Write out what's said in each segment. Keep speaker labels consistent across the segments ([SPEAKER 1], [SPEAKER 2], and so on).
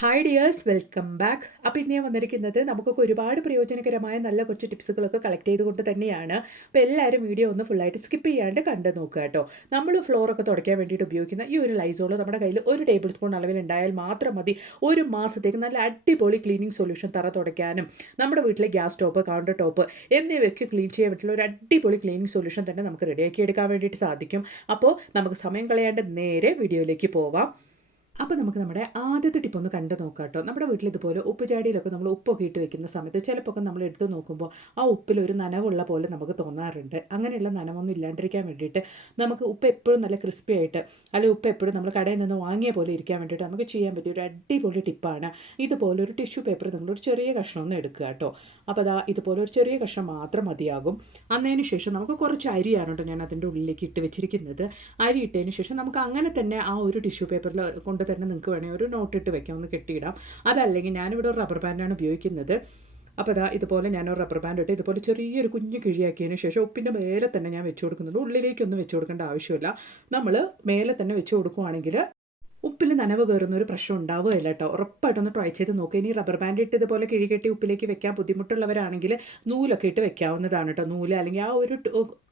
[SPEAKER 1] Hi dears welcome back അപ്പോൾ ഇന്ന് ഞാൻ വന്നിരിക്കുന്നത് നമുക്കൊക്കെ ഒരുപാട് പ്രയോജനകരമായ നല്ല കുറച്ച് ടിപ്സുകളൊക്കെ കളക്ട് ചെയ്തുകൊണ്ട് തന്നെയാണ്. അപ്പോൾ എല്ലാവരും വീഡിയോ ഒന്ന് ഫുള്ളായിട്ട് സ്കിപ്പ് ചെയ്യാണ്ട് കണ്ടു നോക്കുക കേട്ടോ. നമ്മൾ ഫ്ലോറൊക്കെ തുടയ്ക്കാൻ വേണ്ടിയിട്ട് ഉപയോഗിക്കുന്ന ഈ ഒരു ലൈസോൾ നമ്മുടെ കയ്യിൽ ഒരു ടേബിൾ സ്പൂൺ അളവിൽ ഉണ്ടായാൽ മാത്രം മതി. ഒരു മാസത്തേക്ക് നല്ല അടിപൊളി ക്ലീനിങ് സൊല്യൂഷൻ തറ തുടയ്ക്കാനും നമ്മുടെ വീട്ടിലെ ഗ്യാസ് ടോപ്പ് കൗണ്ടർ ടോപ്പ് എന്നിവയൊക്കെ ക്ലീൻ ചെയ്യാൻ പറ്റുള്ള ഒരു അടിപൊളി ക്ലീനിങ് സൊല്യൂഷൻ തന്നെ നമുക്ക് റെഡിയാക്കി എടുക്കാൻ വേണ്ടിയിട്ട് സാധിക്കും. അപ്പോൾ നമുക്ക് സമയം കളയാണ്ട് നേരെ വീഡിയോയിലേക്ക് പോവാം. അപ്പോൾ നമുക്ക് നമ്മുടെ ആദ്യത്തെ ടിപ്പ് ഒന്ന് കണ്ടു നോക്കാം കേട്ടോ. നമ്മുടെ വീട്ടിൽ ഇതുപോലെ ഉപ്പ് ചാടിയിലൊക്കെ നമ്മൾ ഉപ്പൊക്കെ ഇട്ട് വെക്കുന്ന സമയത്ത് ചിലപ്പോൾ നമ്മൾ എടുത്ത് നോക്കുമ്പോൾ ആ ഉപ്പിൽ ഒരു നനവുള്ള പോലെ നമുക്ക് തോന്നാറുണ്ട്. അങ്ങനെയുള്ള നനവൊന്നും ഇല്ലാണ്ടിരിക്കാൻ വേണ്ടിയിട്ട് നമുക്ക് ഉപ്പ് എപ്പോഴും നല്ല ക്രിസ്പി ആയിട്ട് അല്ലെങ്കിൽ ഉപ്പ് എപ്പോഴും നമ്മൾ കടയിൽ നിന്ന് വാങ്ങിയ പോലെ ഇരിക്കാൻ വേണ്ടിയിട്ട് നമുക്ക് ചെയ്യാൻ പറ്റിയ ഒരു അടിപൊളി ടിപ്പാണ് ഇതുപോലെ ഒരു ടിഷ്യൂ പേപ്പർ നിങ്ങളൊരു ചെറിയ കഷ്ണം ഒന്ന് എടുക്കുക കേട്ടോ. അപ്പോൾ അതാ ഇതുപോലെ ഒരു ചെറിയ കഷ്ണം മാത്രം മതിയാകും. അന്നതിന് ശേഷം നമുക്ക് കുറച്ച് അരിയാണ് കേട്ടോ ഞാൻ അതിന്റെ ഉള്ളിലേക്ക് ഇട്ട് വെച്ചിരിക്കുന്നത്. അരി ഇട്ടതിന് ശേഷം നമുക്ക് അങ്ങനെ തന്നെ ആ ഒരു ടിഷ്യൂ പേപ്പറിൽ കൊണ്ട് തന്നെ നിങ്ങൾക്ക് വേണമെങ്കിൽ ഒരു നോട്ട് ഇട്ട് വെക്കാം ഒന്ന് കെട്ടിയിടാം. അതല്ലെങ്കിൽ ഞാനിവിടെ ഒരു റബ്ബർ ബാൻഡാണ് ഉപയോഗിക്കുന്നത്. അപ്പോൾ അതാ ഇതുപോലെ ഞാനൊരു റബ്ബർ ബാൻഡ് ഇട്ട് ഇതുപോലെ ചെറിയൊരു കുഞ്ഞ് കിഴിയാക്കിയതിന് ശേഷം ഉപ്പിന്റെ മേലെ തന്നെ ഞാൻ വെച്ച് കൊടുക്കുന്നുണ്ട്. ഉള്ളിലേക്കൊന്നും വെച്ച് കൊടുക്കേണ്ട ആവശ്യമില്ല. നമ്മൾ മേലെ തന്നെ വെച്ച് കൊടുക്കുവാണെങ്കിൽ ഉപ്പിൽ നനവ് കയറുന്ന ഒരു പ്രശ്നം ഉണ്ടാവുകയില്ല കേട്ടോ. ഉറപ്പായിട്ടൊന്ന് ട്രൈ ചെയ്ത് നോക്കുക ഇനി റബ്ബർ ബാൻഡ് ഇട്ട് ഇതുപോലെ കിഴികെട്ടി ഉപ്പിലേക്ക് വെക്കാൻ ബുദ്ധിമുട്ടുള്ളവരാണെങ്കിൽ നൂലൊക്കെ ഇട്ട് വെക്കാവുന്നതാണ് കേട്ടോ. നൂൽ അല്ലെങ്കിൽ ആ ഒരു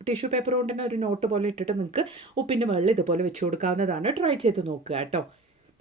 [SPEAKER 1] ടിഷ്യൂ പേപ്പർ കൊണ്ട് തന്നെ ഒരു നോട്ട് പോലെ ഇട്ടിട്ട് നിങ്ങൾക്ക് ഉപ്പിന്റെ മുകളിൽ ഇതുപോലെ വെച്ച് കൊടുക്കാവുന്നതാണ്. ട്രൈ ചെയ്ത് നോക്കുക കേട്ടോ.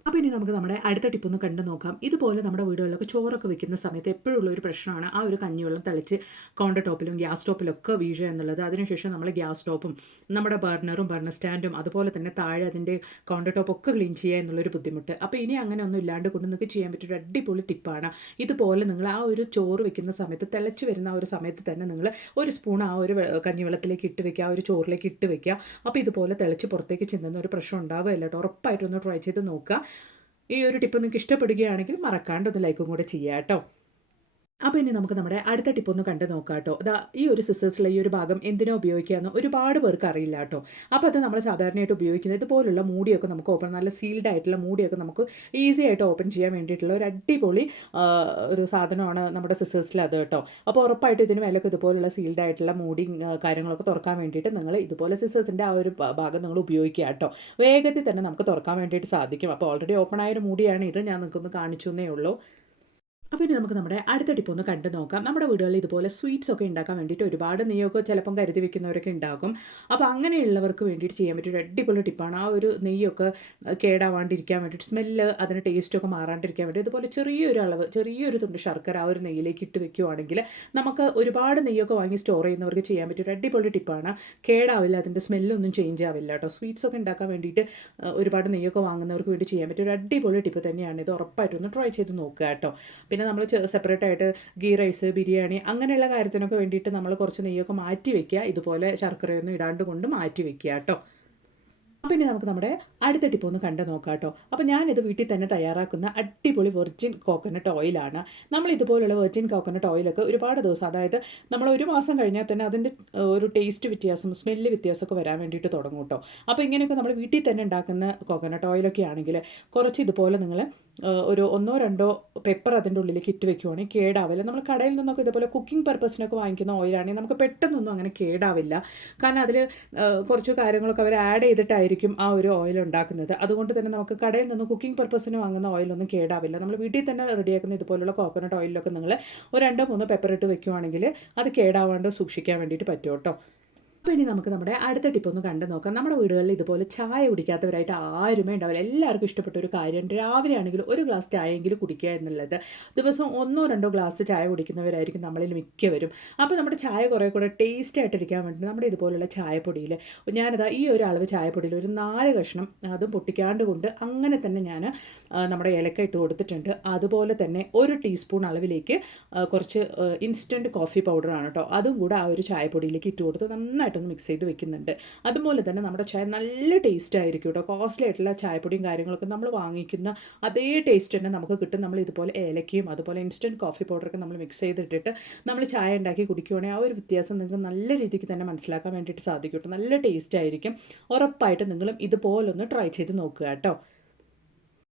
[SPEAKER 1] അപ്പോൾ ഇനി നമുക്ക് നമ്മുടെ അടുത്ത ടിപ്പ് ഒന്ന് കണ്ടു നോക്കാം. ഇതുപോലെ നമ്മുടെ വീടുകളിലൊക്കെ ചോറൊക്കെ വെക്കുന്ന സമയത്ത് എപ്പോഴുള്ള ഒരു പ്രശ്നമാണ് ആ ഒരു കഞ്ഞിവെള്ളം തളിച്ച് കൗണ്ടർ ടോപ്പിലും ഗ്യാസ് ടോപ്പിലൊക്കെ വീഴുക എന്നുള്ളത്. അതിനുശേഷം നമ്മൾ ഗ്യാസ് ടോപ്പും നമ്മുടെ ബർണറും ബർണർ സ്റ്റാൻഡും അതുപോലെ തന്നെ താഴെ അതിന്റെ കൗണ്ടർ ടോപ്പൊക്കെ ക്ലീൻ ചെയ്യുക എന്നുള്ളൊരു ബുദ്ധിമുട്ട്. അപ്പോൾ ഇനി അങ്ങനെ ഒന്നും ഇല്ലാണ്ട് കൊണ്ട് നിങ്ങൾക്ക് ചെയ്യാൻ പറ്റിയൊരു അടിപൊളി ടിപ്പാണ് ഇതുപോലെ നിങ്ങൾ ആ ഒരു ചോറ് വെക്കുന്ന സമയത്ത് തിളച്ച് വരുന്ന ആ ഒരു സമയത്ത് തന്നെ നിങ്ങൾ ഒരു സ്പൂൺ ആ ഒരു കഞ്ഞിവെള്ളത്തിലേക്ക് ഇട്ട് വെക്കുക ആ ഒരു ചോറിലേക്ക് ഇട്ട് വെക്കുക. അപ്പോൾ ഇതുപോലെ തിളച്ച് പുറത്തേക്ക് ചെന്നുന്ന ഒരു പ്രശ്നം ഉണ്ടാവുകയില്ല ഉറപ്പായിട്ടൊന്ന് ട്രൈ ചെയ്ത് നോക്കുക. ഈ ഒരു ടിപ്പ് നിങ്ങൾക്ക് ഇഷ്ടപ്പെടുകയാണെങ്കിൽ മറക്കാണ്ട് ഒന്ന് ലൈക്കും കൂടെ ചെയ്യാം കേട്ടോ അപ്പോൾ ഇനി നമുക്ക് നമ്മുടെ അടുത്ത ടിപ്പ് ഒന്ന് കണ്ടു നോക്കാം കേട്ടോ അതാ ഈ ഒരു സിസ്റ്റേഴ്സിലെ ഈ ഒരു ഭാഗം എന്തിനാ ഉപയോഗിക്കാമെന്ന് ഒരുപാട് പേർക്ക് അറിയില്ല കേട്ടോ അപ്പോൾ അത് നമ്മൾ സാധാരണയായിട്ട് ഉപയോഗിക്കുന്നത് ഇതുപോലുള്ള മൂടിയൊക്കെ നമുക്ക് ഓപ്പൺ നല്ല സീൽഡ് ആയിട്ടുള്ള മൂടിയൊക്കെ നമുക്ക് ഈസി ആയിട്ട് ഓപ്പൺ ചെയ്യാൻ വേണ്ടിയിട്ടുള്ള ഒരു അടിപൊളി ഒരു സാധനമാണ് നമ്മുടെ സിസ്റ്റേഴ്സിൽ അത് കേട്ടോ. അപ്പോൾ ഉറപ്പായിട്ട് ഇതിന് മേലൊക്കെ ഇതുപോലുള്ള സീൽഡ് ആയിട്ടുള്ള മൂടി കാര്യങ്ങളൊക്കെ തുറക്കാൻ വേണ്ടിയിട്ട് നിങ്ങൾ ഇതുപോലെ സിസ്റ്റേഴ്സിന്റെ ആ ഒരു ഭാഗം നിങ്ങൾ ഉപയോഗിക്കുക കേട്ടോ. വേഗത്തിൽ തന്നെ നമുക്ക് തുറക്കാൻ വേണ്ടിയിട്ട് സാധിക്കും. അപ്പോൾ ഓൾറെഡി ഓപ്പൺ ആയ ഒരു മൂടിയാണ്. ഇത് ഞാൻ നിങ്ങൾക്കൊന്ന് കാണിച്ചു എന്നേ ഉള്ളൂ. അപ്പോൾ ഇനി നമുക്ക് നമ്മുടെ അടുത്ത ടിപ്പ് ഒന്ന് കണ്ടു നോക്കാം. നമ്മുടെ വീടുകളിൽ ഇതുപോലെ സ്വീറ്റ്സ് ഒക്കെ ഉണ്ടാക്കാൻ വേണ്ടിയിട്ട് ഒരുപാട് നെയ്യൊക്കെ ചിലപ്പം കരുതി വെക്കുന്നവരൊക്കെ ഉണ്ടാകും. അപ്പോൾ അങ്ങനെയുള്ളവർക്ക് വേണ്ടിയിട്ട് ചെയ്യാൻ പറ്റിയ ഒരു അടിപൊളി ടിപ്പാണ് ആ ഒരു നെയ്യൊക്കെ കേടാവാണ്ടിരിക്കാൻ വേണ്ടിയിട്ട് സ്മെല്ല് അതിന് ടേസ്റ്റൊക്കെ മാറാണ്ടിരിക്കാൻ വേണ്ടി ഇതുപോലെ ചെറിയൊരു അളവ് ചെറിയൊരു തുണ്ട് ശർക്കര ആ ഒരു നെയ്യിലേക്ക് ഇട്ട് വെക്കുവാണെങ്കിൽ നമുക്ക് ഒരുപാട് നെയ്യൊക്കെ വാങ്ങി സ്റ്റോർ ചെയ്യുന്നവർക്ക് ചെയ്യാൻ പറ്റിയ ഒരു അടിപൊളി ടിപ്പാണ് കേടാവില്ല അതിന്റെ സ്മെല്ലൊന്നും ചേഞ്ച് ആവില്ല കേട്ടോ. സ്വീറ്റ്സ് ഒക്കെ ഉണ്ടാക്കാൻ വേണ്ടിയിട്ട് ഒരുപാട് നെയ്യൊക്കെ വാങ്ങുന്നവർക്ക് വേണ്ടി ചെയ്യാൻ പറ്റിയ ഒരു അടിപൊളി ടിപ്പ് തന്നെയാണ്. ഇത് ഉറപ്പായിട്ടൊന്ന് ട്രൈ ചെയ്ത് നോക്കുക കേട്ടോ. പിന്നെ നമ്മൾ സെപ്പറേറ്റ് ആയിട്ട് ഗീ റൈസ് ബിരിയാണി അങ്ങനെയുള്ള കാര്യത്തിനൊക്കെ വേണ്ടിയിട്ട് നമ്മൾ കുറച്ച് നെയ്യൊക്കെ മാറ്റി വെക്കുക. ഇതുപോലെ ശർക്കരയൊന്നും ഇടാണ്ട് കൊണ്ട് മാറ്റി വെക്കുക കേട്ടോ. പിന്നെ നമുക്ക് നമ്മുടെ അടുത്ത ടിപ്പ് ഒന്ന് കണ്ടു നോക്കാം കേട്ടോ. അപ്പോൾ ഞാനിത് വീട്ടിൽ തന്നെ തയ്യാറാക്കുന്ന അടിപൊളി വെർജിൻ കോക്കനട്ട് ഓയിലാണ് നമ്മൾ ഇതുപോലുള്ള വെർജിൻ കോക്കനട്ട് ഓയിലൊക്കെ ഒരുപാട് ദിവസം അതായത് നമ്മൾ ഒരു മാസം കഴിഞ്ഞാൽ തന്നെ അതിന്റെ ഒരു ടേസ്റ്റ് വ്യത്യാസം സ്മെല്ല് വ്യത്യാസമൊക്കെ വരാൻ വേണ്ടിയിട്ട് തുടങ്ങും കേട്ടോ. അപ്പോൾ ഇങ്ങനെയൊക്കെ നമ്മൾ വീട്ടിൽ തന്നെ ഉണ്ടാക്കുന്ന കോക്കനട്ട് ഓയിലൊക്കെ ആണെങ്കിൽ കുറച്ച് ഇതുപോലെ നിങ്ങൾ ഒരു ഒന്നോ രണ്ടോ പെപ്പർ അതിന്റെ ഉള്ളിലേക്ക് ഇട്ട് വെക്കുവാണെങ്കിൽ കേടാവില്ല. നമ്മൾ കടയിൽ നിന്നൊക്കെ ഇതുപോലെ കുക്കിംഗ് പർപ്പസിനൊക്കെ വാങ്ങിക്കുന്ന ഓയിലാണെങ്കിൽ നമുക്ക് പെട്ടെന്നൊന്നും അങ്ങനെ കേടാവില്ല. കാരണം അതിൽ കുറച്ച് കാര്യങ്ങളൊക്കെ അവർ ആഡ് ചെയ്തിട്ടായിരിക്കും ആ ഒരു ഓയിൽ ഉണ്ടാക്കുന്നത്. അതുകൊണ്ട് തന്നെ നമുക്ക് കടയിൽ നിന്ന് കുക്കിംഗ് പർപ്പസിന് വാങ്ങുന്ന ഓയിലൊന്നും കേടാവില്ല. നമ്മൾ വീട്ടിൽ തന്നെ റെഡിയാക്കുന്ന ഇതുപോലുള്ള കോക്കനട്ട് ഓയിലൊക്കെ നിങ്ങൾ ഒരു രണ്ടോ മൂന്നോ പെപ്പർ ഇട്ട് വെക്കുവാണെങ്കിൽ അത് കേടാവാണ്ട് സൂക്ഷിക്കാൻ വേണ്ടിയിട്ട് പറ്റും കേട്ടോ. അപ്പോൾ ഇനി നമുക്ക് നമ്മുടെ അടുത്ത ടിപ്പ് ഒന്ന് കണ്ടു നോക്കാം. നമ്മുടെ വീടുകളിൽ ഇതുപോലെ ചായ കുടിക്കാത്തവരായിട്ട് ആരുമേ ഉണ്ടാവില്ല. എല്ലാവർക്കും ഇഷ്ടപ്പെട്ട ഒരു കാര്യമുണ്ട് രാവിലെ ആണെങ്കിൽ ഒരു ഗ്ലാസ് ചായയെങ്കിലും കുടിക്കുക എന്നുള്ളത്. ദിവസം ഒന്നോ രണ്ടോ ഗ്ലാസ് ചായ കുടിക്കുന്നവരായിരിക്കും നമ്മളിൽ മിക്കവരും. അപ്പോൾ നമ്മുടെ ചായ കുറേ കൂടെ ടേസ്റ്റ് ആയിട്ടിരിക്കാൻ വേണ്ടി നമ്മുടെ ഇതുപോലുള്ള ചായപ്പൊടിയിൽ ഞാനതാ ഈ ഒരു അളവ് ചായപ്പൊടിയിൽ ഒരു നാല് കഷ്ണം അതും പൊട്ടിക്കാണ്ട് കൊണ്ട് അങ്ങനെ തന്നെ ഞാൻ നമ്മുടെ ഇലക്ക ഇട്ട് കൊടുത്തിട്ടുണ്ട്. അതുപോലെ തന്നെ ഒരു ടീസ്പൂൺ അളവിലേക്ക് കുറച്ച് ഇൻസ്റ്റന്റ് കോഫി പൗഡറാണ് കേട്ടോ. അതും കൂടെ ആ ഒരു ചായപ്പൊടിയിലേക്ക് ഇട്ട് കൊടുത്ത് നന്നായിട്ട് നന്നായിട്ടൊന്ന് മിക്സ് ചെയ്ത് വെക്കുന്നുണ്ട്. അതുപോലെ തന്നെ നമ്മുടെ ചായ നല്ല ടേസ്റ്റ് ആയിരിക്കും കേട്ടോ കോസ്റ്റ്ലി ആയിട്ടുള്ള ചായപ്പൊടിയും കാര്യങ്ങളൊക്കെ നമ്മൾ വാങ്ങിക്കുന്ന അതേ ടേസ്റ്റ് തന്നെ നമുക്ക് കിട്ടും. നമ്മൾ ഇതുപോലെ ഏലക്കയും അതുപോലെ ഇൻസ്റ്റന്റ് കോഫി പൗഡറൊക്കെ നമ്മൾ മിക്സ് ചെയ്തിട്ടിട്ട് നമ്മൾ ചായ ഉണ്ടാക്കി കുടിക്കുകയാണെങ്കിൽ ആ ഒരു വ്യത്യാസം നിങ്ങൾക്ക് നല്ല രീതിക്ക് തന്നെ മനസ്സിലാക്കാൻ വേണ്ടിയിട്ട് സാധിക്കും കേട്ടോ നല്ല ടേസ്റ്റ് ആയിരിക്കും. ഉറപ്പായിട്ട് നിങ്ങളും ഇതുപോലൊന്ന് ട്രൈ ചെയ്ത് നോക്കുക കേട്ടോ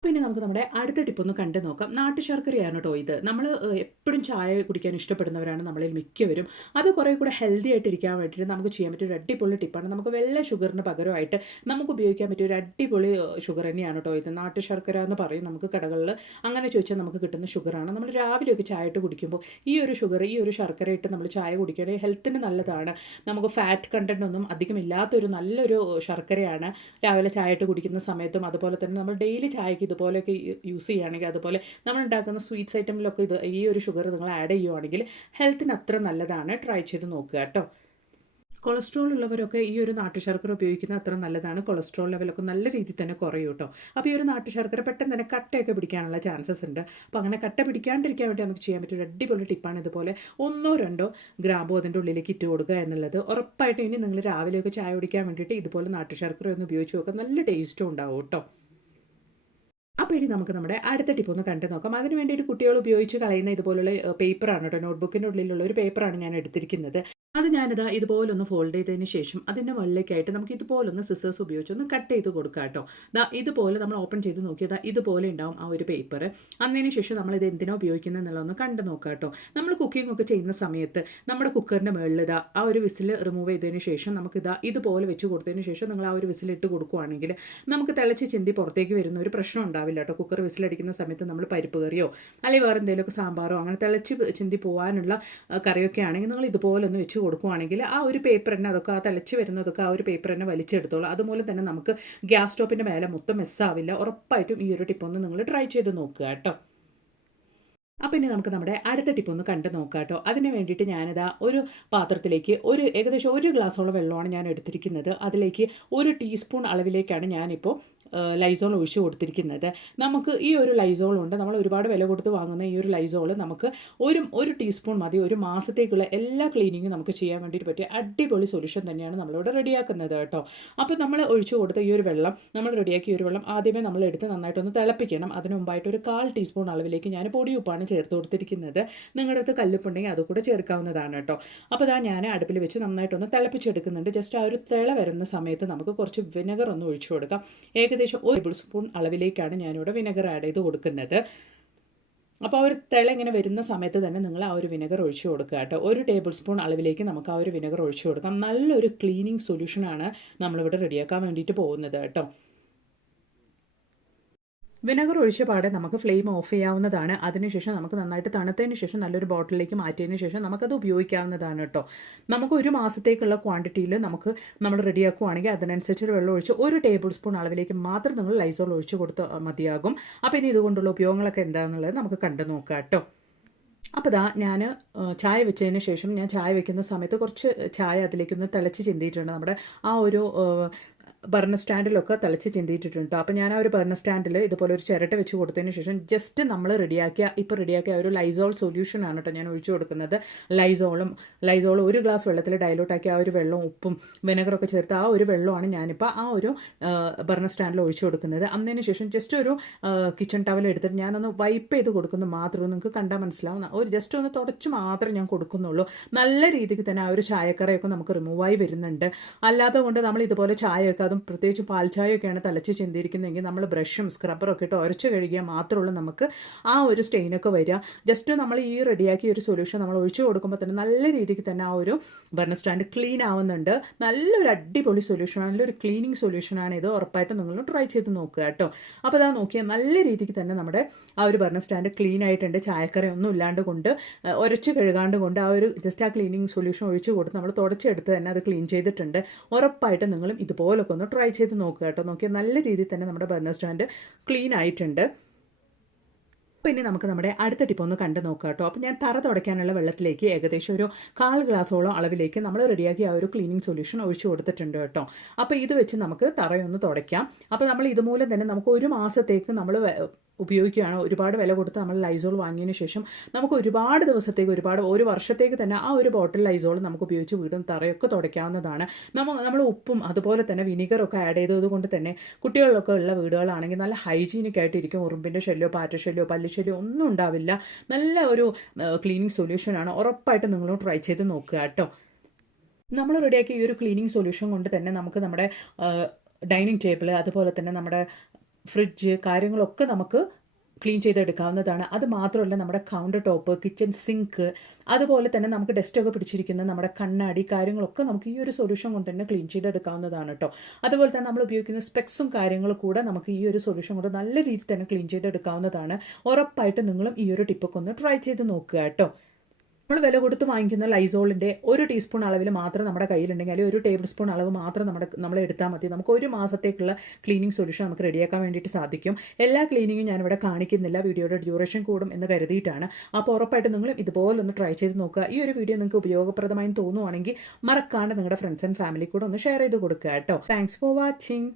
[SPEAKER 1] പിന്നെ നമുക്ക് നമ്മുടെ അടുത്ത ടിപ്പ് ഒന്ന് കണ്ടു നോക്കാം. നാട്ടു ശർക്കരയാണ് കേട്ടോ ഇത് നമ്മൾ എപ്പോഴും ചായ കുടിക്കാൻ ഇഷ്ടപ്പെടുന്നവരാണ് നമ്മളിൽ മിക്കവരും. അത് കുറേ കൂടെ ഹെൽത്തി ആയിട്ടിരിക്കാൻ വേണ്ടിയിട്ട് നമുക്ക് ചെയ്യാൻ പറ്റിയ ഒരു അടിപൊളി ടിപ്പാണ് നമുക്ക് വെള്ള ഷുഗറിന് പകരമായിട്ട് നമുക്ക് ഉപയോഗിക്കാൻ പറ്റിയ ഒരു അടിപൊളി ഷുഗർ തന്നെയാണ് കേട്ടോ ഇത്. നാട്ടു ശർക്കര എന്ന് പറയും നമുക്ക് കടകളിൽ. അങ്ങനെ ചോദിച്ചാൽ നമുക്ക് കിട്ടുന്ന ഷുഗറാണ് നമ്മൾ രാവിലെയൊക്കെ ചായ ഇട്ട് കുടിക്കുമ്പോൾ ഈ ഒരു ഷുഗർ ഈ ഒരു ശർക്കര ഇട്ട് നമ്മൾ ചായ കുടിക്കുകയാണെങ്കിൽ ഹെൽത്തിന് നല്ലതാണ്. നമുക്ക് ഫാറ്റ് കണ്ടന്റ് ഒന്നും അധികം ഇല്ലാത്തൊരു നല്ലൊരു ശർക്കരയാണ് രാവിലെ ചായ ഇട്ട് കുടിക്കുന്ന സമയത്തും അതുപോലെ തന്നെ നമ്മൾ ഡെയിലി ചായക്ക് ഇതുപോലെയൊക്കെ യൂസ് ചെയ്യുകയാണെങ്കിൽ അതുപോലെ നമ്മൾ ഉണ്ടാക്കുന്ന സ്വീറ്റ്സ് ഐറ്റമിലൊക്കെ ഇത് ഈ ഒരു ഷുഗർ നിങ്ങൾ ആഡ് ചെയ്യുവാണെങ്കിൽ ഹെൽത്തിന് അത്ര നല്ലതാണ്. ട്രൈ ചെയ്ത് നോക്കുക കേട്ടോ. കൊളസ്ട്രോൾ ഉള്ളവരൊക്കെ ഈ ഒരു നാട്ടു ശർക്കര ഉപയോഗിക്കുന്നത് അത്ര നല്ലതാണ്. കൊളസ്ട്രോൾ ലെവലൊക്കെ നല്ല രീതിയിൽ തന്നെ കുറയും കേട്ടോ. അപ്പോൾ ഈ ഒരു നാട്ടു ശർക്കര പെട്ടെന്ന് തന്നെ കട്ടയൊക്കെ പിടിക്കാനുള്ള ചാൻസസ് ഉണ്ട്. അപ്പോൾ അങ്ങനെ കട്ട പിടിക്കാണ്ടിരിക്കാൻ വേണ്ടി നമുക്ക് ചെയ്യാൻ പറ്റിയ ഒരു അടിപൊളി ടിപ്പാണ് ഇതുപോലെ ഒന്നോ രണ്ടോ ഗ്രാമ്പോ അതിന്റെ ഉള്ളിലേക്ക് ഇട്ട് കൊടുക്കുക എന്നുള്ളത്. ഉറപ്പായിട്ടും ഇനി നിങ്ങൾ രാവിലെയൊക്കെ ചായ കുടിക്കാൻ വേണ്ടിയിട്ട് ഇതുപോലെ നാട്ടു ശർക്കര ഒന്ന് ഉപയോഗിച്ച് നോക്കുക നല്ല ടേസ്റ്റും ഉണ്ടാവും കേട്ടോ. അപ്പോൾ ഇനി നമുക്ക് നമ്മുടെ അടുത്ത ടിപ്പ് ഒന്ന് കണ്ടു നോക്കാം. അതിന് വേണ്ടിയിട്ട് കുട്ടികൾ ഉപയോഗിച്ച് കളയുന്ന ഇതുപോലുള്ള പേപ്പറാണ് കേട്ടോ. നോട്ട്ബുക്കിന്റെ ഉള്ളിലുള്ള ഒരു പേപ്പറാണ് ഞാൻ എടുത്തിരിക്കുന്നത്. അത് ഞാനിത് ഇതുപോലൊന്ന് ഫോൾഡ് ചെയ്തതിന് ശേഷം അതിന്റെ മുകളിലേക്കായിട്ട് നമുക്ക് ഇതുപോലൊന്ന് സിസേഴ്സ് ഉപയോഗിച്ച് ഒന്ന് കട്ട് ചെയ്ത് കൊടുക്കാം കേട്ടോ. ദാ ഇതുപോലെ നമ്മൾ ഓപ്പൺ ചെയ്ത് നോക്കിയത് ഇതുപോലെ ഉണ്ടാവും ആ ഒരു പേപ്പർ അന്നതിന് ശേഷം നമ്മൾ ഇത് എന്തിനാ ഉപയോഗിക്കുന്നത് എന്നുള്ളതൊന്ന് കണ്ട് നോക്കാം കേട്ടോ. നമ്മൾ കുക്കിംഗ് ഒക്കെ ചെയ്യുന്ന സമയത്ത് നമ്മുടെ കുക്കറിന്റെ മുകളിൽ ഇതാ ആ ഒരു വിസിൽ റിമൂവ് ചെയ്തതിന് ശേഷം നമുക്ക് ഇതാ ഇതുപോലെ വെച്ച് കൊടുത്തതിന് ശേഷം നിങ്ങൾ ആ ഒരു വിസിലിട്ട് കൊടുക്കുകയാണെങ്കിൽ നമുക്ക് തിളച്ച് ചിന്തി പുറത്തേക്ക് വരുന്ന ഒരു പ്രശ്നം ഉണ്ടാവില്ല കേട്ടോ. കുക്കർ വിസിലടിക്കുന്ന സമയത്ത് നമ്മൾ പരിപ്പ് കറിയോ അല്ലെങ്കിൽ വേറെ എന്തെങ്കിലുമൊക്കെ സാമ്പാറോ അങ്ങനെ തിളച്ച് ചിന്തി പോകാനുള്ള കറിയൊക്കെ ആണെങ്കിൽ നിങ്ങൾ ഇതുപോലെ ഒന്ന് വെച്ച് കൊടുക്കുകയാണെങ്കിൽ ആ ഒരു പേപ്പർ തന്നെ അതൊക്കെ ആ തിളച്ച് വരുന്നതൊക്കെ ആ ഒരു പേപ്പർ തന്നെ വലിച്ചെടുത്തോളൂ. അതുപോലെ തന്നെ നമുക്ക് ഗ്യാസ് സ്റ്റോപ്പിന്റെ മേലെ മൊത്തം മെസ്സാവില്ല ഉറപ്പായിട്ടും ഈ ഒരു ടിപ്പൊന്ന് നിങ്ങൾ ട്രൈ ചെയ്ത് നോക്കുക കേട്ടോ. അപ്പം ഇനി നമുക്ക് നമ്മുടെ അടുത്ത ടിപ്പ് ഒന്ന് കണ്ടു നോക്കാം കേട്ടോ. അതിന് വേണ്ടിയിട്ട് ഞാനിതാ ഒരു പാത്രത്തിലേക്ക് ഒരു ഏകദേശം ഒരു ഗ്ലാസ്സോളം വെള്ളമാണ് ഞാൻ എടുത്തിരിക്കുന്നത്. അതിലേക്ക് ഒരു ടീസ്പൂൺ അളവിലേക്കാണ് ഞാനിപ്പോൾ ലൈസോൾ ഒഴിച്ചു കൊടുത്തിരിക്കുന്നത്. നമുക്ക് ഈ ഒരു ലൈസോൾ ഉണ്ട് നമ്മൾ ഒരുപാട് വില കൊടുത്ത് വാങ്ങുന്ന ഈ ഒരു ലൈസോൾ നമുക്ക് ഒരു ഒരു ടീസ്പൂൺ മതി. ഒരു മാസത്തേക്കുള്ള എല്ലാ ക്ലീനിങ്ങും നമുക്ക് ചെയ്യാൻ വേണ്ടിയിട്ട് പറ്റിയ അടിപൊളി സൊല്യൂഷൻ തന്നെയാണ് നമ്മളിവിടെ റെഡിയാക്കുന്നത് കേട്ടോ. അപ്പോൾ നമ്മൾ ഒഴിച്ചു കൊടുത്ത ഈ ഒരു വെള്ളം നമ്മൾ റെഡിയാക്കിയ ഒരു വെള്ളം ആദ്യമേ നമ്മൾ എടുത്ത് നന്നായിട്ടൊന്ന് തിളപ്പിക്കണം. അതിന് മുമ്പായിട്ട് ഒരു കാൽ ടീസ്പൂൺ അളവിലേക്ക് ഞാൻ പൊടിയുപ്പാണ് ചേർത്ത് കൊടുത്തിരിക്കുന്നത്. നിങ്ങളുടെ അടുത്ത് കല്ലുപ്പുണ്ടെങ്കിൽ അതുകൂടെ ചേർക്കാവുന്നതാണ് കേട്ടോ. അപ്പോൾ ഇതാ ഞാൻ അടുപ്പിൽ വെച്ച് നന്നായിട്ടൊന്ന് തിളപ്പിച്ചെടുക്കുന്നുണ്ട്. ജസ്റ്റ് ആ ഒരു തിള വരുന്ന സമയത്ത് നമുക്ക് കുറച്ച് വിനെഗർ ഒന്ന് ഒഴിച്ചു കൊടുക്കാം. ഏകദേശം ഒരു ടേബിൾ സ്പൂൺ അളവിലേക്കാണ് ഞാനിവിടെ വിനെഗർ ആഡ് ചെയ്ത് കൊടുക്കുന്നത്. അപ്പോൾ ആ ഒരു തിള ഇങ്ങനെ വരുന്ന സമയത്ത് തന്നെ നിങ്ങൾ ആ ഒരു വിനെഗർ ഒഴിച്ചു കൊടുക്കുക കേട്ടോ. ഒരു ടേബിൾ സ്പൂൺ അളവിലേക്ക് നമുക്ക് ആ ഒരു വിനെഗർ ഒഴിച്ചു കൊടുക്കാം. നല്ലൊരു ക്ലീനിങ് സൊല്യൂഷനാണ് നമ്മളിവിടെ റെഡിയാക്കാൻ വേണ്ടിയിട്ട് പോകുന്നത് കേട്ടോ. വിനെഗർ ഒഴിച്ച പാടെ നമുക്ക് ഫ്ലെയിം ഓഫ് ചെയ്യാവുന്നതാണ്. അതിനുശേഷം നമുക്ക് നന്നായിട്ട് തണുത്തതിന് ശേഷം നല്ലൊരു ബോട്ടിലേക്ക് മാറ്റിയതിന് ശേഷം നമുക്കത് ഉപയോഗിക്കാവുന്നതാണ് കേട്ടോ നമുക്ക് ഒരു മാസത്തേക്കുള്ള ക്വാണ്ടിറ്റിയിൽ നമുക്ക് നമ്മൾ റെഡിയാക്കുവാണെങ്കിൽ അതിനനുസരിച്ച് വെള്ളം ഒഴിച്ച് ഒരു ടേബിൾ സ്പൂൺ അളവിലേക്ക് മാത്രം നിങ്ങൾ ലൈസോൾ ഒഴിച്ച് കൊടുത്ത് മതിയാകും. അപ്പോൾ ഇനി ഇതുകൊണ്ടുള്ള ഉപയോഗങ്ങളൊക്കെ എന്താണെന്നുള്ളത് നമുക്ക് കണ്ടു നോക്കാം കേട്ടോ അപ്പോൾ ഇതാ ഞാൻ ചായ വെച്ചതിന് ശേഷം ഞാൻ ചായ വെക്കുന്ന സമയത്ത് കുറച്ച് ചായ അതിലേക്കൊന്ന് തിളച്ച് ചിന്തിയിട്ടുണ്ട്. നമ്മുടെ ആ ഒരു ബർണർ സ്റ്റാൻഡിലൊക്കെ തിളച്ച് ചിന്തിയിട്ടിട്ടുണ്ട് അപ്പോൾ ഞാൻ ആ ഒരു ബർണർ സ്റ്റാൻഡിൽ ഇതുപോലെ ഒരു ചിരട്ട വെച്ച് കൊടുത്തതിന് ശേഷം ജസ്റ്റ് നമ്മൾ റെഡിയാക്കിയ ഇപ്പോൾ റെഡിയാക്കിയ ഒരു ലൈസോൾ സൊല്യൂഷൻ ആണ് കേട്ടോ ഞാൻ ഒഴിച്ചു കൊടുക്കുന്നത്. ലൈസോളും ലൈസോൾ ഒരു ഗ്ലാസ് വെള്ളത്തിൽ ഡൈലൂട്ട് ആക്കി ആ ഒരു വെള്ളവും ഉപ്പും വിനെഗറൊക്കെ ചേർത്ത് ആ ഒരു വെള്ളമാണ് ഞാനിപ്പോൾ ആ ഒരു ബർണർ സ്റ്റാൻഡിൽ ഒഴിച്ചു കൊടുക്കുന്നത്. അന്നതിന് ശേഷം ജസ്റ്റ് ഒരു കിച്ചൺ ടവൽ എടുത്തിട്ട് ഞാനൊന്ന് വൈപ്പ് ചെയ്ത് കൊടുക്കുന്നു മാത്രമേ നിങ്ങൾക്ക് കണ്ടാൽ മനസ്സിലാവും ഒരു ജസ്റ്റ് ഒന്ന് തുടച്ച് മാത്രമേ ഞാൻ കൊടുക്കുന്നുള്ളൂ. നല്ല രീതിക്ക് തന്നെ ആ ഒരു ചായക്കറയൊക്കെ നമുക്ക് റിമൂവായി വരുന്നുണ്ട്. അല്ലാതെ കൊണ്ട് നമ്മൾ ഇതുപോലെ ചായയൊക്കെ അതും പ്രത്യേകിച്ച് പാൽച്ചായൊക്കെയാണ് തലച്ച് ചിന്തിയിരിക്കുന്നതെങ്കിൽ നമ്മൾ ബ്രഷും സ്ക്രബ്ബറൊക്കെ ഇട്ട് ഉരച്ച് കഴുകിയാൽ മാത്രമുള്ളൂ നമുക്ക് ആ ഒരു സ്റ്റെയിനൊക്കെ വരിക. ജസ്റ്റ് നമ്മൾ ഈ റെഡിയാക്കിയ ഒരു സൊല്യൂഷൻ നമ്മൾ ഒഴിച്ചു കൊടുക്കുമ്പോൾ തന്നെ നല്ല രീതിക്ക് തന്നെ ആ ഒരു ബർണർ സ്റ്റാൻഡ് ക്ലീൻ ആവുന്നുണ്ട്. നല്ലൊരു അടിപൊളി സൊല്യൂഷൻ നല്ലൊരു ക്ലീനിങ് സൊല്യൂഷനാണ് ഇത് ഉറപ്പായിട്ടും നിങ്ങൾ ട്രൈ ചെയ്ത് നോക്കുക കേട്ടോ. അപ്പോൾ അതാ നോക്കിയാൽ നല്ല രീതിക്ക് തന്നെ നമ്മുടെ ആ ഒരു ബർണർ സ്റ്റാൻഡ് ക്ലീൻ ആയിട്ടുണ്ട്. ചായക്കറി ഒന്നും ഇല്ലാണ്ട് കൊണ്ട് ഉരച്ച് കഴുകാണ്ട് കൊണ്ട് ആ ഒരു ജസ്റ്റ് ആ ക്ലീനിങ് സൊല്യൂഷൻ ഒഴിച്ച് കൊടുത്ത് നമ്മൾ തുടച്ചെടുത്ത് തന്നെ അത് ക്ലീൻ ചെയ്തിട്ടുണ്ട്. ഉറപ്പായിട്ടും നിങ്ങളും ഇതുപോലൊക്കെ ഒന്ന് ട്രൈ ചെയ്ത് നോക്കുക കേട്ടോ. നോക്കിയാൽ നല്ല രീതിയിൽ തന്നെ നമ്മുടെ ബർണർ സ്റ്റാൻഡ് ക്ലീൻ ആയിട്ടുണ്ട്. അപ്പോൾ ഇനി നമുക്ക് നമ്മുടെ അടുത്ത ടിപ്പ് ഒന്ന് കണ്ടു നോക്കാം കേട്ടോ. അപ്പോൾ ഞാൻ തറ തുടയ്ക്കാനുള്ള വെള്ളത്തിലേക്ക് ഏകദേശം ഒരു കാൽ ഗ്ലാസോളം അളവിലേക്ക് നമ്മൾ റെഡിയാക്കി ആ ഒരു ക്ലീനിങ് സൊല്യൂഷൻ ഒഴിച്ചു കൊടുത്തിട്ടുണ്ട് കേട്ടോ. അപ്പോൾ ഇത് വെച്ച് നമുക്ക് തറയൊന്ന് തുടയ്ക്കാം. അപ്പോൾ നമ്മൾ ഇതുമൂലം തന്നെ നമുക്ക് ഒരു മാസത്തേക്ക് നമ്മൾ ഉപയോഗിക്കുകയാണ്. ഒരുപാട് വില കൊടുത്ത് നമ്മൾ ലൈസോൾ വാങ്ങിയതിന് ശേഷം നമുക്ക് ഒരുപാട് ദിവസത്തേക്ക് ഒരുപാട് ഒരു വർഷത്തേക്ക് തന്നെ ആ ഒരു ബോട്ടിൽ ലൈസോൾ നമുക്ക് ഉപയോഗിച്ച് വീടും തറയൊക്കെ തുടയ്ക്കാവുന്നതാണ്. നമ്മൾ നമ്മൾ ഉപ്പും അതുപോലെ തന്നെ വിനീഗറൊക്കെ ആഡ് ചെയ്തത് കൊണ്ട് തന്നെ കുട്ടികളിലൊക്കെ ഉള്ള വീടുകളാണെങ്കിൽ നല്ല ഹൈജീനിക് ആയിട്ടിരിക്കും ഉറുമ്പിന്റെ ശല്യമോ പല്ല് ശല്യമോ ഒന്നും ഉണ്ടാവില്ല. നല്ല ഒരു ക്ലീനിങ് സൊല്യൂഷനാണ് ഉറപ്പായിട്ടും നിങ്ങളും ട്രൈ ചെയ്ത് നോക്കുക കേട്ടോ. നമ്മൾ റെഡിയാക്കിയ ഈ ഒരു ക്ലീനിങ് സൊല്യൂഷൻ കൊണ്ട് തന്നെ നമുക്ക് നമ്മുടെ ഡൈനിങ് ടേബിൾ അതുപോലെ തന്നെ നമ്മുടെ ഫ്രിഡ്ജ് കാര്യങ്ങളൊക്കെ നമുക്ക് ക്ലീൻ ചെയ്തെടുക്കാവുന്നതാണ്. അത് മാത്രമല്ല നമ്മുടെ കൗണ്ടർ ടോപ്പ് കിച്ചൺ സിങ്ക് അതുപോലെ തന്നെ നമുക്ക് ഡസ്റ്റൊക്കെ പിടിച്ചിരിക്കുന്ന നമ്മുടെ കണ്ണാടി കാര്യങ്ങളൊക്കെ നമുക്ക് ഈ ഒരു സൊല്യൂഷൻ കൊണ്ട് തന്നെ ക്ലീൻ ചെയ്തെടുക്കാവുന്നതാണ് കേട്ടോ അതുപോലെ തന്നെ നമ്മൾ ഉപയോഗിക്കുന്ന സ്പെക്സും കാര്യങ്ങളും കൂടെ നമുക്ക് ഈ ഒരു സൊല്യൂഷൻ കൊണ്ട് നല്ല രീതിയിൽ തന്നെ ക്ലീൻ ചെയ്തെടുക്കാവുന്നതാണ്. ഉറപ്പായിട്ട് നിങ്ങളും ഈ ഒരു ടിപ്പൊക്കെ ഒന്ന് ട്രൈ ചെയ്ത് നോക്കുക കേട്ടോ നമ്മൾ വില കൊടുത്ത് വാങ്ങിക്കുന്ന ലൈസോളിന്റെ ഒരു ടീസ്പൂൺ അളവിൽ മാത്രം നമ്മുടെ കയ്യിലുണ്ടെങ്കിൽ അല്ലെങ്കിൽ ഒരു ടേബിൾ സ്പൂൺ അളവ് മാത്രം നമ്മുടെ നമ്മൾ എടുത്താൽ മതി. നമുക്ക് ഒരു മാസത്തേക്കുള്ള ക്ലീനിങ് സൊല്യൂഷൻ നമുക്ക് റെഡിയാക്കാൻ വേണ്ടിയിട്ട് സാധിക്കും. എല്ലാ ക്ലീനിങ്ങും ഞാനിവിടെ കാണിക്കുന്നില്ല. വീഡിയോയുടെ ഡ്യൂറേഷൻ കൂടും എന്ന് കരുതിയിട്ടാണ്. അപ്പോൾ ഉറപ്പായിട്ട് നിങ്ങളും ഇതുപോലൊന്ന് ട്രൈ ചെയ്ത് നോക്കുക. ഈ ഒരു വീഡിയോ നിങ്ങൾക്ക് ഉപയോഗപ്രദമായി തോന്നുവാണെങ്കിൽ മറക്കാണ്ട് നിങ്ങളുടെ ഫ്രണ്ട്സ് ആൻഡ് ഫാമിലി കൂടെ ഒന്ന് ഷെയർ ചെയ്ത് കൊടുക്കുക കേട്ടോ. Thanks for watching